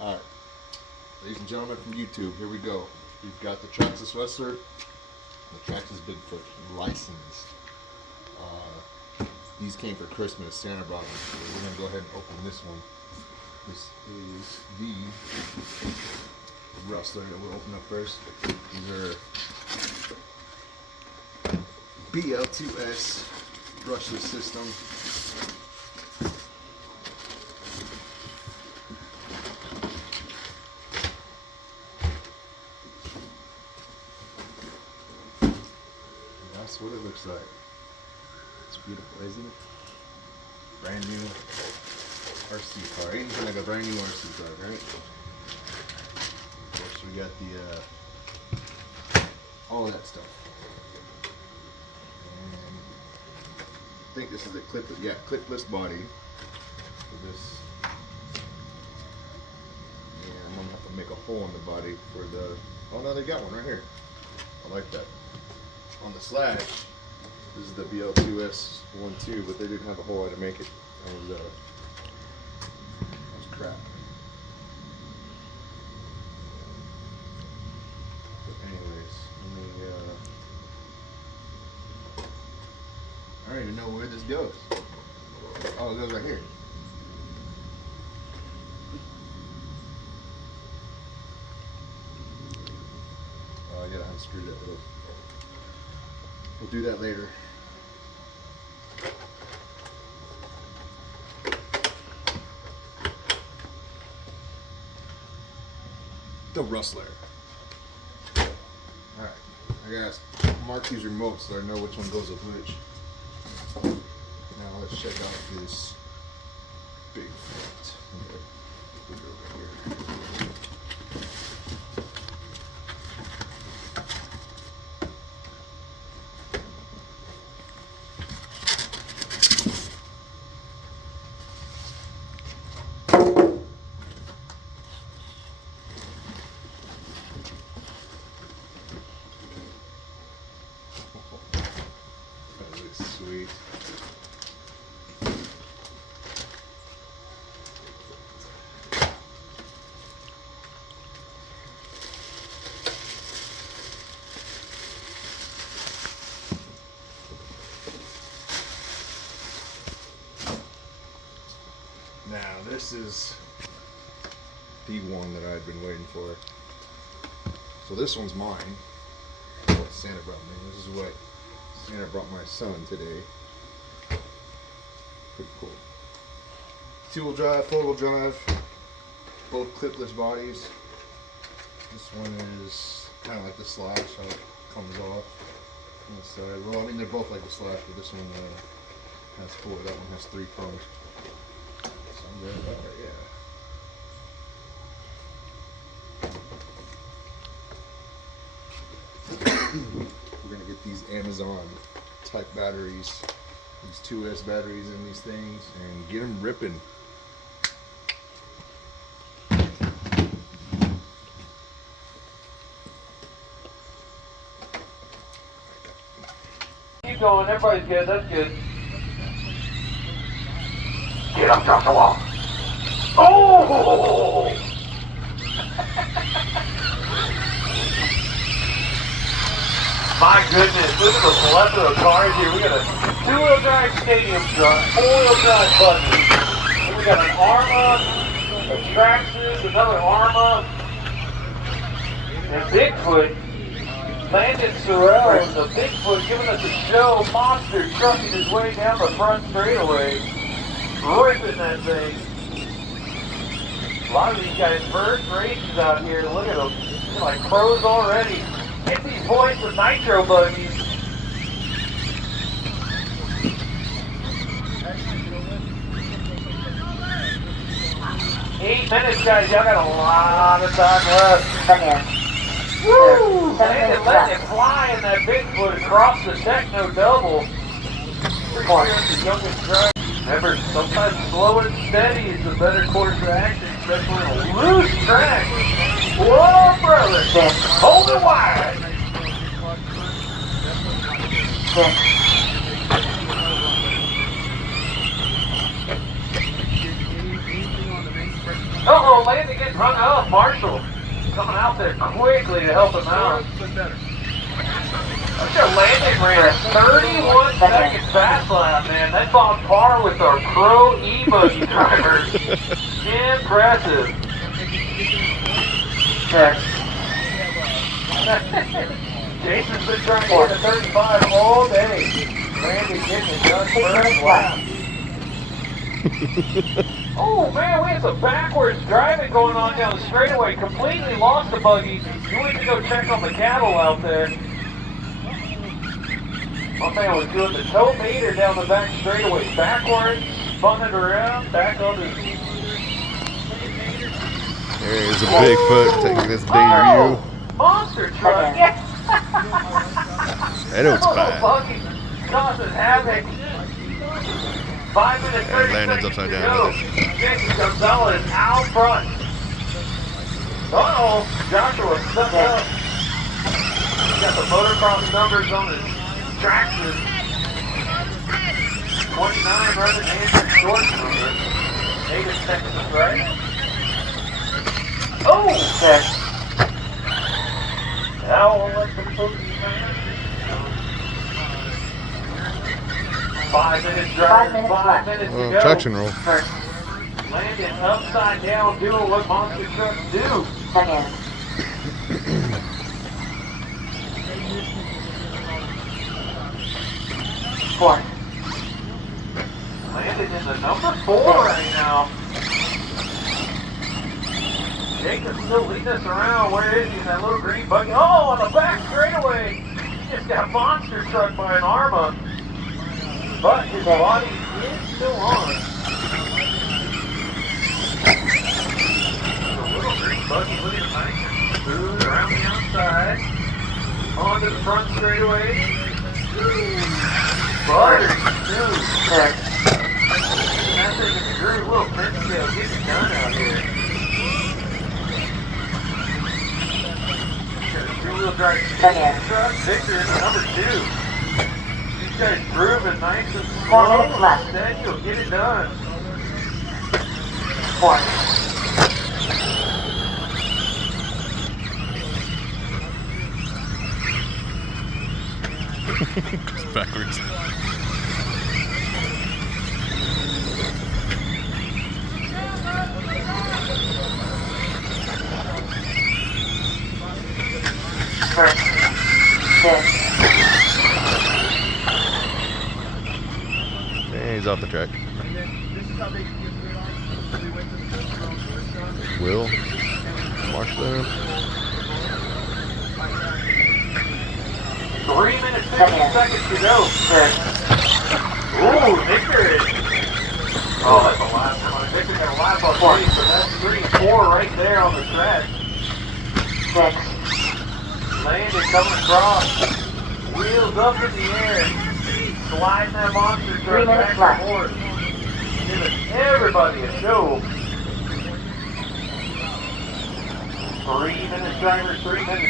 Alright, ladies and gentlemen from YouTube, here we go. We've got the Traxxas Wrestler and the Traxxas Bigfoot licensed. These came for Christmas, Santa brought them. So we're going to go ahead and open this one. This is the Wrestler that we'll open up first. These are BL2S brushless system. That's what it looks like. It's beautiful, isn't it? Brand new RC car. Anything like a brand new RC car, right? Of course, we got the all of that stuff. And I think this is a clipless body for this. And I'm gonna have to make a hole in the body for the. Oh no, they got one right here. I like that. On the slash, this is the BL2S 1.2, but they didn't have a hole to make it. That was crap. But anyways, I don't even know where this goes. Oh, it goes right here. Oh, I gotta unscrew that little. We'll do that later. The Rustler. Alright, I gotta mark these remotes so I know which one goes with which. Now let's check out this Bigfoot. Okay. Put it over here. That looks sweet. Now this is the one that I've been waiting for. So this one's mine. What Santa brought me. This is what Santa brought my son today. Pretty cool. 2-wheel drive, 4-wheel drive, both clipless bodies. This one is kind of like the Slash, how it comes off on the side. Well, I mean they're both like the Slash, but this one has 4. That one has 3 prongs. So I'm good about it, yeah. We're gonna get these Amazon type batteries, these 2S batteries in these things, and get them ripping. Keep going, everybody's good, that's good. Get up, Joshua! Oh! My goodness, look at the plethora of cars here. We got a 2-wheel drive stadium truck, 4-wheel drive buggy. And we got an Arma, a Traxxas, another Arma, and Bigfoot. Landon Sorrell and the Bigfoot giving us a show. Monster trucking his way down the front straightaway. Ripping that thing. A lot of these guys' first races out here. Look at them. They're like pros already. Get these boys with nitro buggies. Eight minutes, guys. Y'all got a lot of time left. Come here. Woo! Man, let it fly in that Bigfoot across the techno double. Pretty sure it's the youngest driver. Remember, sometimes slow and steady is the better course of action, especially on a loose track. Whoa, brother! Hold it wide! Uh-oh, Landon gets run off. Marshall coming out there quickly to help him out. Look at Landon ran a 31-second fast lap, man. That's on par with our pro e-buggy drivers. Impressive. Jason's been trying to get a 35 all day. Landon getting it done first lap. Oh man, we have some backwards driving going on down the straightaway. Completely lost the buggy. You went to go check on the cattle out there. My man was doing the tow meter down the back straightaway backwards, spun it around, back on his... There's a Bigfoot taking this debut. Monster truck! That looks fine. Buggy causing havoc. 5 minutes, 30 And Landon's seconds upside to down go. with it. Jason Gonzalez out front. Uh-oh, Joshua stuck up. He's got the motocross numbers on his Traxxas. 29 running Andrew Short's number. 8 in Texas, right? Oh! Now we'll let the boogie man. 5 minutes driving, 5 minutes to go. Traction roll. Landon upside down doing what monster trucks do. Four. Landon in the number 4 right now. Jacob's still leading us around. Where is he in that little green buggy? Oh, on the back straightaway. He just got monster trucked by an Arma. But his body is still on. The little green buggy, look at nice. Smooth around the outside. Onto the front straightaway. Butter smooth. That thing is a groove. Little pintail getting done out here. Two-wheel drive truck. Victor in the number 2. Guys grooving nice and slow. Then you'll get it done. 4. It's backwards. And he's off the track. Will Marshall. 3 minutes, 50 seconds to go. Ooh, Victor. Oh, that's a lap. Victor got a lap on 3, so that's 3-4 right there on the stretch. 6. Landon coming across. Wheels up in the air. Sliding that monster truck back and forth. Giving everybody a show. 3 minutes, drivers, 3 minutes.